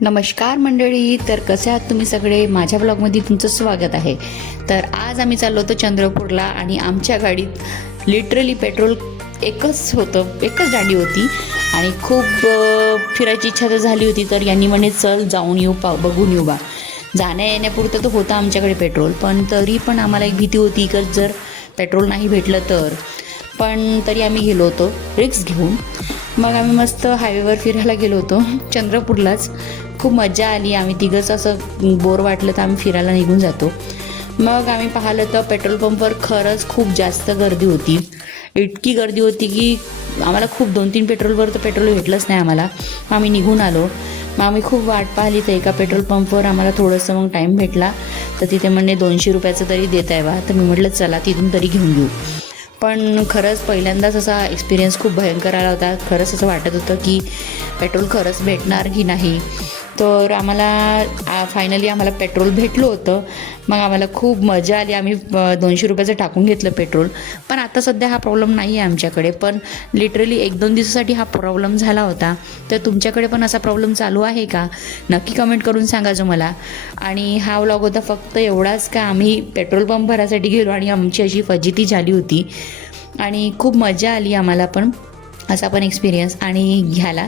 नमस्कार मंडळी, तर कसे आहात तुम्ही सगळे? माझ्या ब्लॉगमध्ये तुमचं स्वागत आहे. तर आज आम्ही चाललो होतो चंद्रपूरला आणि आमच्या गाडीत लिटरली पेट्रोल एकच दांडी होती आणि खूप फिरायची इच्छा तर झाली होती. तर यांनी म्हणे चल जाऊन येऊ, बघून येऊ बा. जाण्या येण्यापुरतं तर होतं आमच्याकडे पेट्रोल, पण तरी पण आम्हाला एक भीती होती की जर पेट्रोल नाही भेटलं तर. पण तरी आम्ही गेलो होतो रिक्स घेऊन. मग आम्ही मस्त हायवेवर फिरायला गेलो होतो चंद्रपूरलाच. खूप मजा आली. आम्ही तिघंच असं बोर वाटलं तर आम्ही फिरायला निघून जातो. मग आम्ही पाहिलं तर पेट्रोल पंपवर खरंच खूप जास्त गर्दी होती. इतकी गर्दी होती की आम्हाला खूप 2-3 पेट्रोलवर तर पेट्रोल भेटलंच नाही आम्हाला. मग आम्ही निघून आलो. मग आम्ही खूप वाट पाहिली. तर एका पेट्रोल पंपवर आम्हाला थोडंसं मग टाईम भेटला. तर तिथे म्हणणे 200 रुपयाचं तरी देत आहे बा. तर मी म्हटलं चला तिथून तरी घेऊन घेऊ. पण खरंच पहिल्यांदाच असा एक्सपिरियन्स खूप भयंकर आला होता. खरंच असं वाटत होतं की पेट्रोल खरंच भेटणार की नाही. तर आम्हाला फायनली आम्हाला पेट्रोल भेटलं होतं. मग आम्हाला खूप मजा आली. आम्ही 200 रुपयाचं टाकून घेतलं पेट्रोल. पण आता सध्या हा प्रॉब्लेम नाही आहे आमच्याकडे, पण लिटरली 1-2 दिवसासाठी हा प्रॉब्लेम झाला होता. तर तुमच्याकडे पण असा प्रॉब्लेम चालू आहे का? नक्की कमेंट करून सांगा जो मला. आणि हा व्लॉग होता फक्त एवढाच का आम्ही पेट्रोल पंप भरायसाठी गेलो आणि आमची अशी फजिती झाली होती आणि खूप मजा आली आम्हाला पण असा पण एक्सपिरियन्स आणि घ्यायला.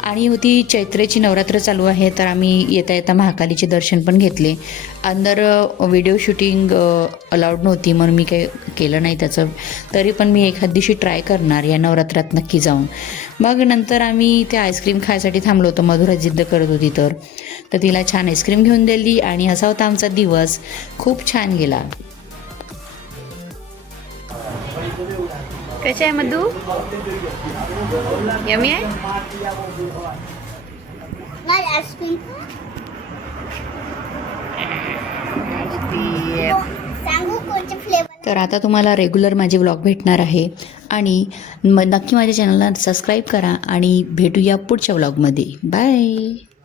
आणि होती चैत्रेची नवरात्र चालू आहे. तर आम्ही येता येता महाकालीचे दर्शन पण घेतले. अंदर व्हिडिओ शूटिंग अलाउड नव्हती म्हणून मी काही केलं नाही त्याचं. तरी पण मी एखाद दिवशी ट्राय करणार या नवरात्रात नक्की जाऊन. मग नंतर आम्ही ते आईस्क्रीम खायसाठी थांबलो होतो. मधुरा जिद्द करत होती तर तिला छान आईस्क्रीम घेऊन दिली आणि असा होता आमचा दिवस. खूप छान गेला. कशी आहे मधू? यमी आहे? तर आता तुम्हाला रेग्युलर माझे व्लॉग भेटणार आहे आणि नक्की माझ्या चॅनलला सबस्क्राईब करा आणि भेटूया पुढच्या व्लॉगमध्ये. बाय.